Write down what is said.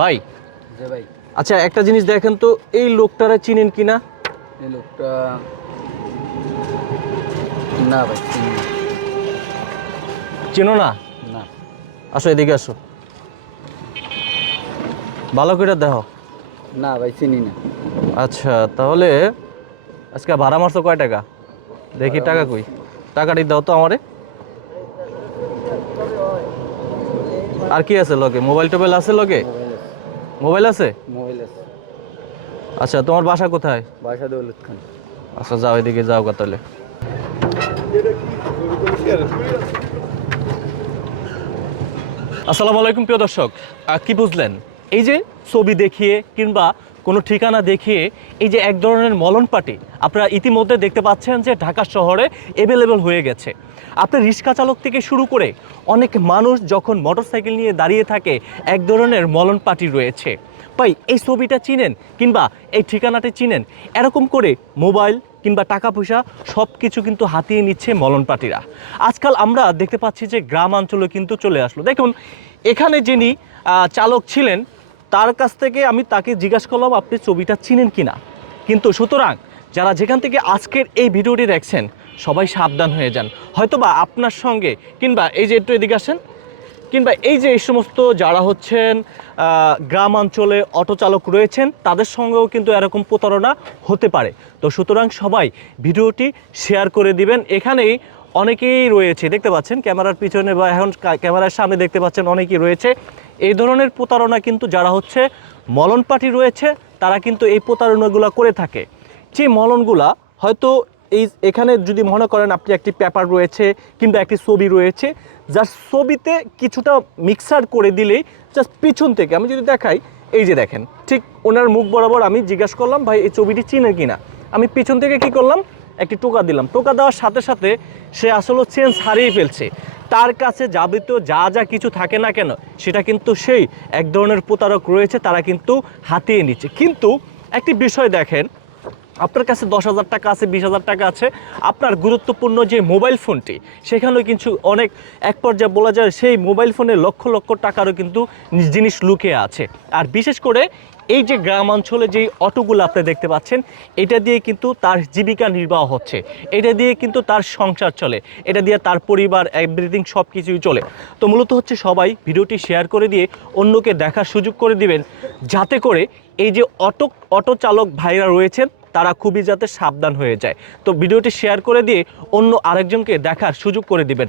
ভাই? ভাই। আচ্ছা একটা জিনিস দেখেন তো এই লোকটারা চিনেন কিনা এই লোকটা না ভাই চিনি না। চেনো না? না। আসো এদিকে আসো। ভালো করে দেখো। না ভাই চিনি না। আচ্ছা তাহলে আজকে ভাড়া মারছো কয় টাকা? দেখি টাকা কই? টাকাটি দাও তো আমারে। আর কি আছে লগে? মোবাইল টোবাইল আছে লগে? মোবাইল আছে? মোবাইল আছে। আচ্ছা তোমার বাসা কোথায়? বাসা দৌলত খান। আচ্ছা যাও এদিকে যাও তাহলে। আসসালামু আলাইকুম প্রিয় দর্শক। আহ, কি বুঝলেন? এই যে ছবি দেখিয়ে কিংবা কোনো ঠিকানা দেখিয়ে এই যে এক ধরনের মলন পার্টি আপনারা ইতিমধ্যে দেখতে পাচ্ছেন যে ঢাকা শহরে অ্যাভেলেবেল হয়ে গেছে। আপনার রিক্সা চালক থেকে শুরু করে অনেক মানুষ যখন মোটরসাইকেল নিয়ে দাঁড়িয়ে থাকে, এক ধরনের মলন পার্টি রয়েছে। ভাই, এই ছবিটা চিনেন কিংবা এই ঠিকানাটা চিনেন? এরকম করে মোবাইল কিংবা টাকা পয়সা সব কিছু কিন্তু হাতিয়ে নিচ্ছে মলন পার্টিরা আজকাল আমরা দেখতে পাচ্ছি যে গ্রাম অঞ্চলে কিন্তু চলে আসলো। দেখুন, এখানে যিনি চালক ছিলেন তার কাছ থেকে আমি তাকে জিজ্ঞাসা করলাম আপনি ছবিটা চিনেন কিনা কিন্তু সুতরাং যারা যেখান থেকে আজকের এই ভিডিওটি দেখছেন সবাই সাবধান হয়ে যান। হয়তোবা আপনার সঙ্গে কিংবা এই যে একটু এদিকে আসেন কিংবা এই যে এই সমস্ত যারা হচ্ছেন আহ, গ্রাম অঞ্চলে অটো চালক রয়েছেন তাদের সঙ্গেও কিন্তু এরকম প্রতারণা হতে পারে। তো সুতরাং সবাই ভিডিওটি শেয়ার করে দিবেন। এখানেই অনেকেই রয়েছে দেখতে পাচ্ছেন ক্যামেরার পিছনে বা এখন ক্যামেরার সামনে দেখতে পাচ্ছেন অনেকেই রয়েছে। এই ধরনের প্রতারণা কিন্তু যারা হচ্ছে মলন পার্টি রয়েছে, তারা কিন্তু এই প্রতারণাগুলো করে থাকে। যে মলনগুলা হয়তো এই এখানে যদি মনে করেন আপনি একটি পেপার রয়েছে কিংবা একটি ছবি রয়েছে, যার ছবিতে কিছুটা মিক্সার করে দিলেই জাস্ট পিছন থেকে আমি যদি দেখাই, এই যে দেখেন, ঠিক ওনার মুখ বরাবর আমি জিজ্ঞাসা করলাম, ভাই, এই ছবিটি চিনে কিনা? আমি পিছন থেকে কি করলাম? একটি টোকা দিলাম। টোকা দেওয়ার সাথে সাথে সে আসলে চেঞ্জ হারিয়ে ফেলছে। তার কাছে যাবতীয় যা যা কিছু থাকে না কেন, সেটা কিন্তু সেই এক ধরনের প্রতারক রয়েছে, তারা কিন্তু হাতিয়ে নিচ্ছে। কিন্তু একটি বিষয় দেখেন, আপনার কাছে দশ হাজার টাকা আছে, বিশ হাজার টাকা আছে, আপনার গুরুত্বপূর্ণ যে মোবাইল ফোনটি, সেখানেও কিন্তু অনেক এক পর্যায়ে বলা যায় সেই মোবাইল ফোনে লক্ষ লক্ষ টাকারও কিন্তু জিনিস লুকিয়ে আছে। আর বিশেষ করে এই যে গ্রাম অঞ্চলে যেই অটোগুলো আপনি দেখতে পাচ্ছেন, এটা দিয়ে কিন্তু তার জীবিকা নির্বাহ হচ্ছে। এটা দিয়ে কিন্তু তার সংসার চলে। এটা দিয়ে তার পরিবার এভরিথিং সব কিছুই চলে। তো মূলত হচ্ছে সবাই ভিডিওটি শেয়ার করে দিয়ে অন্যকে দেখার সুযোগ করে দিবেন, যাতে করে এই যে অটো অটো চালক ভাইরা রয়েছেন, তারা খুবই যাতে সাবধান হয়ে যায়। তো ভিডিওটি শেয়ার করে দিয়ে অন্য আরেকজনকে দেখার সুযোগ করে দিবেন।